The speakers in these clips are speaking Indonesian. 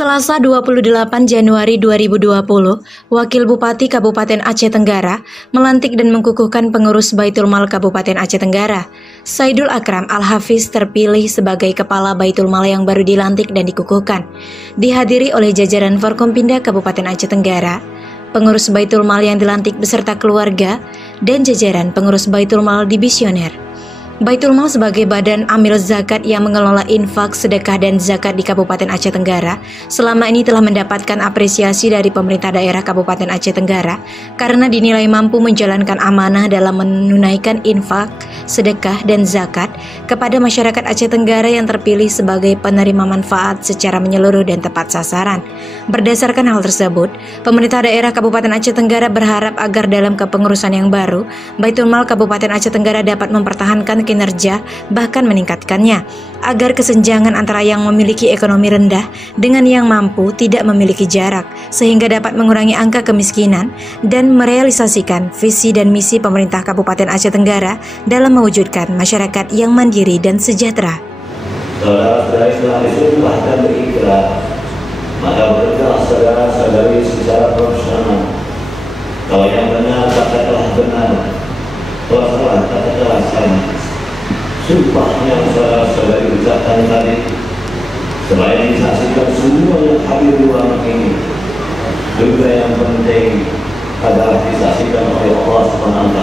Selasa 28 Januari 2020, Wakil Bupati Kabupaten Aceh Tenggara melantik dan mengukuhkan pengurus Baitul Mal Kabupaten Aceh Tenggara. Saidul Akram Al-Hafiz terpilih sebagai Kepala Baitul Mal yang baru dilantik dan dikukuhkan. Dihadiri oleh jajaran Forkompinda Kabupaten Aceh Tenggara, pengurus Baitul Mal yang dilantik beserta keluarga, dan jajaran pengurus Baitul Mal Divisioner. Baitul Mal sebagai badan amil zakat yang mengelola infak, sedekah, dan zakat di Kabupaten Aceh Tenggara selama ini telah mendapatkan apresiasi dari pemerintah daerah Kabupaten Aceh Tenggara karena dinilai mampu menjalankan amanah dalam menunaikan infak, sedekah, dan zakat kepada masyarakat Aceh Tenggara yang terpilih sebagai penerima manfaat secara menyeluruh dan tepat sasaran. Berdasarkan hal tersebut, pemerintah daerah Kabupaten Aceh Tenggara berharap agar dalam kepengurusan yang baru, Baitul Mal Kabupaten Aceh Tenggara dapat mempertahankan kinerja bahkan meningkatkannya, agar kesenjangan antara yang memiliki ekonomi rendah dengan yang mampu tidak memiliki jarak, sehingga dapat mengurangi angka kemiskinan dan merealisasikan visi dan misi pemerintah Kabupaten Aceh Tenggara dalam mewujudkan masyarakat yang mandiri dan sejahtera. Saudara-saudari Islam itu bahkan berikrar, maka bekerjalah saudara-saudari secara profesional. Kalau yang benar katakanlah benar, kalau salah katakanlah salah. Sumpah yang saudara-saudari ucapkan tadi, selain disaksikan semua yang hadir di ruangan ini, juga yang penting adalah disaksikan oleh Allah SWT.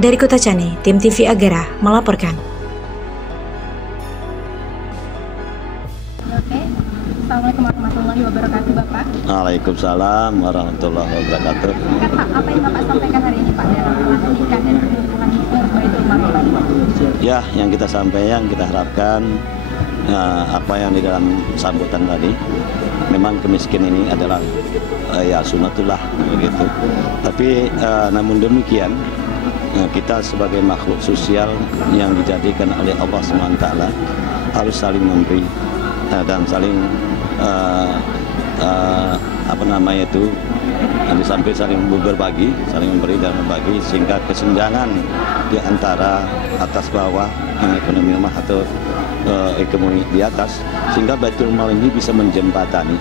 Dari Kota Cane, Tim TV Agera melaporkan. Assalamualaikum warahmatullahi wabarakatuh, Bapak. Waalaikumsalam warahmatullahi wabarakatuh. Pak, apa yang Bapak sampaikan hari ini, Pak, dalam pelantikan dan pengukuhan Baitul Mal tadi? Ya, yang kita sampaikan, kita harapkan apa yang di dalam sambutan tadi, memang kemiskinan ini adalah ya sunatullah begitu. Tapi namun demikian, kita sebagai makhluk sosial yang dijadikan oleh Allah SWT harus saling memberi dan saling sampai saling berbagi, saling memberi dan berbagi, sehingga kesenjangan di antara atas bawah yang ekonomi lemah atau ekonomi di atas, sehingga Baitul Mal ini bisa menjembatani.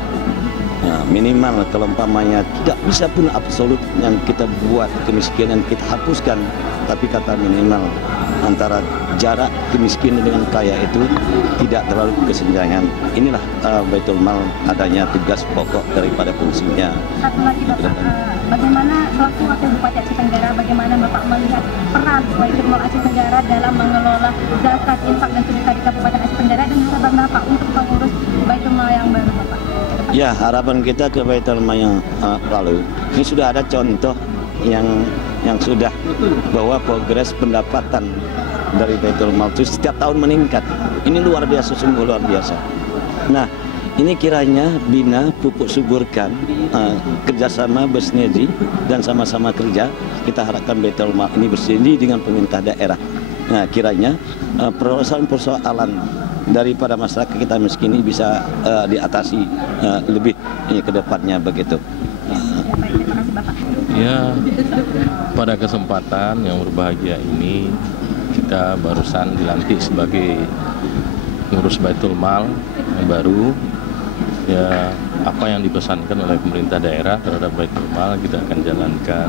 Minimal kalau umpamanya tidak bisa pun absolut yang kita buat kemiskinan kita hapuskan, tapi kata minimal antara jarak kemiskinan dengan kaya itu tidak terlalu kesenjangan. Inilah Baitul Mal adanya tugas pokok daripada fungsinya. Satu lagi, Bapak, bagaimana selaku Wakil Bupati Aceh Tenggara, bagaimana Bapak melihat peran Baitul Mal Aceh Tenggara dalam mengelola zakat, infak, dan sedekah di Kabupaten Aceh Tenggara, dan harapan Bapak untuk pengurus Baitul Mal yang baru, Bapak? Ya, harapan kita ke Baitul Mal yang lalu, ini sudah ada contoh yang sudah bahwa progres pendapatan dari Baitul Mal itu setiap tahun meningkat. Ini luar biasa, sungguh luar biasa. Nah, ini kiranya bina pupuk suburkan kerjasama bersinergi dan sama-sama kerja. Kita harapkan Baitul Mal ini bersinergi dengan pemerintah daerah. Nah, kiranya persoalan-persoalan daripada masyarakat kita miskin ini bisa diatasi lebih ke depannya begitu. Ya, pada kesempatan yang berbahagia ini kita barusan dilantik sebagai pengurus Baitul Mal yang baru. Ya, apa yang dipesankan oleh pemerintah daerah terhadap Baitul Mal kita akan jalankan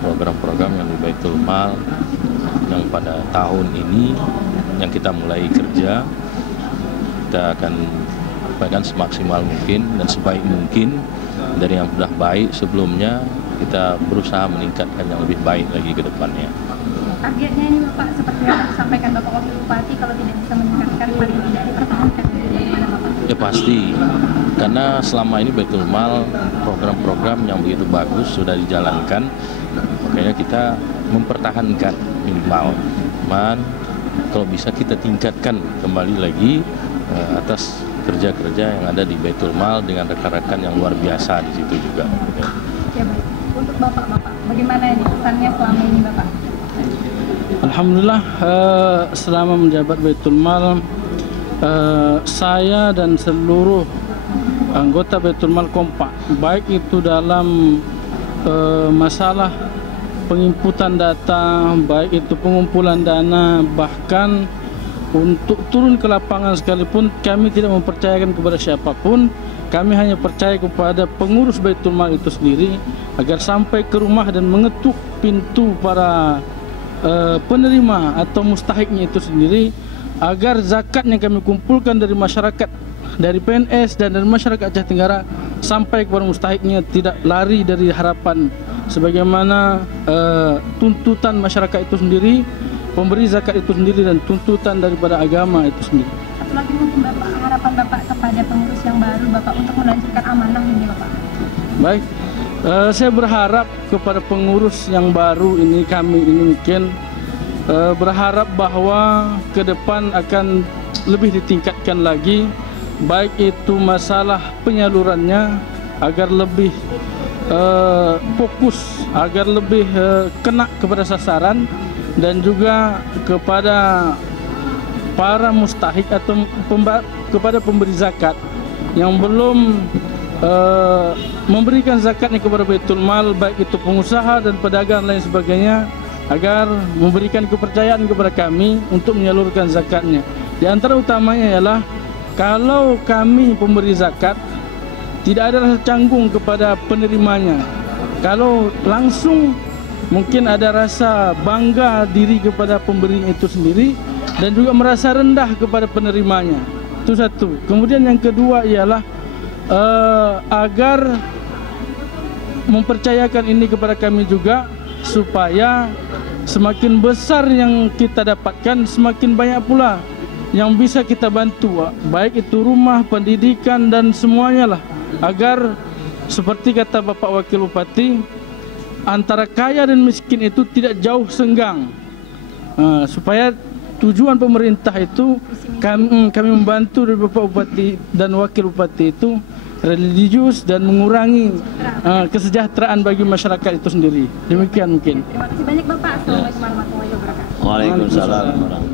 program-program yang di Baitul Mal yang pada tahun ini yang kita mulai kerja. Kita akan upayakan semaksimal mungkin dan sebaik mungkin dari yang sudah baik sebelumnya. Kita berusaha meningkatkan yang lebih baik lagi ke depannya. Targetnya ini, Bapak, seperti yang disampaikan Bapak Wakil Bupati, kalau tidak bisa meningkatkan paling tidak dipertahankan bagaimana, Bapak? Ya pasti, karena selama ini Baitul Mal program-program yang begitu bagus sudah dijalankan, makanya kita mempertahankan minimal. Cuman kalau bisa kita tingkatkan kembali lagi atas kerja-kerja yang ada di Baitul Mal dengan rekan-rekan yang luar biasa di situ juga. Ya, baik. Untuk Bapak, bagaimana ini pesannya selama ini, Bapak? Alhamdulillah, selama menjabat Baitul Mal, saya dan seluruh anggota Baitul Mal kompak, baik itu dalam masalah penginputan data, baik itu pengumpulan dana, bahkan untuk turun ke lapangan sekalipun kami tidak mempercayakan kepada siapapun. Kami hanya percaya kepada pengurus Baitul Mal itu sendiri agar sampai ke rumah dan mengetuk pintu para penerima atau mustahiknya itu sendiri, agar zakat yang kami kumpulkan dari masyarakat, dari PNS dan dari masyarakat Aceh Tenggara sampai kepada mustahiknya, tidak lari dari harapan sebagaimana tuntutan masyarakat itu sendiri, pemberi zakat itu sendiri, dan tuntutan daripada agama itu sendiri. Satu lagi mungkin Bapak, harapan Bapak kepada pengurus yang baru Bapak untuk melanjutkan amanah ini Bapak. Baik, saya berharap kepada pengurus yang baru ini, kami ini mungkin berharap bahwa ke depan akan lebih ditingkatkan lagi, baik itu masalah penyalurannya agar lebih fokus, agar lebih kena kepada sasaran, dan juga kepada para mustahik atau kepada pemberi zakat yang belum memberikan zakatnya kepada Baitul Mal, baik itu pengusaha dan pedagang lain sebagainya, agar memberikan kepercayaan kepada kami untuk menyalurkan zakatnya. Di antara utamanya ialah kalau kami pemberi zakat tidak ada rasa canggung kepada penerimanya, kalau langsung mungkin ada rasa bangga diri kepada pemberi itu sendiri dan juga merasa rendah kepada penerimanya. Itu satu. Kemudian yang kedua ialah agar mempercayakan ini kepada kami juga, supaya semakin besar yang kita dapatkan, semakin banyak pula yang bisa kita bantu, baik itu rumah, pendidikan dan semuanya lah, agar seperti kata Bapak Wakil Bupati, antara kaya dan miskin itu tidak jauh senggang, supaya tujuan pemerintah itu kami membantu dari Bapak Bupati dan Wakil Bupati itu religius dan mengurangi kesejahteraan bagi masyarakat itu sendiri. Demikian mungkin. Terima kasih banyak Bapak. Assalamualaikum warahmatullahi wabarakatuh. Waalaikumsalam.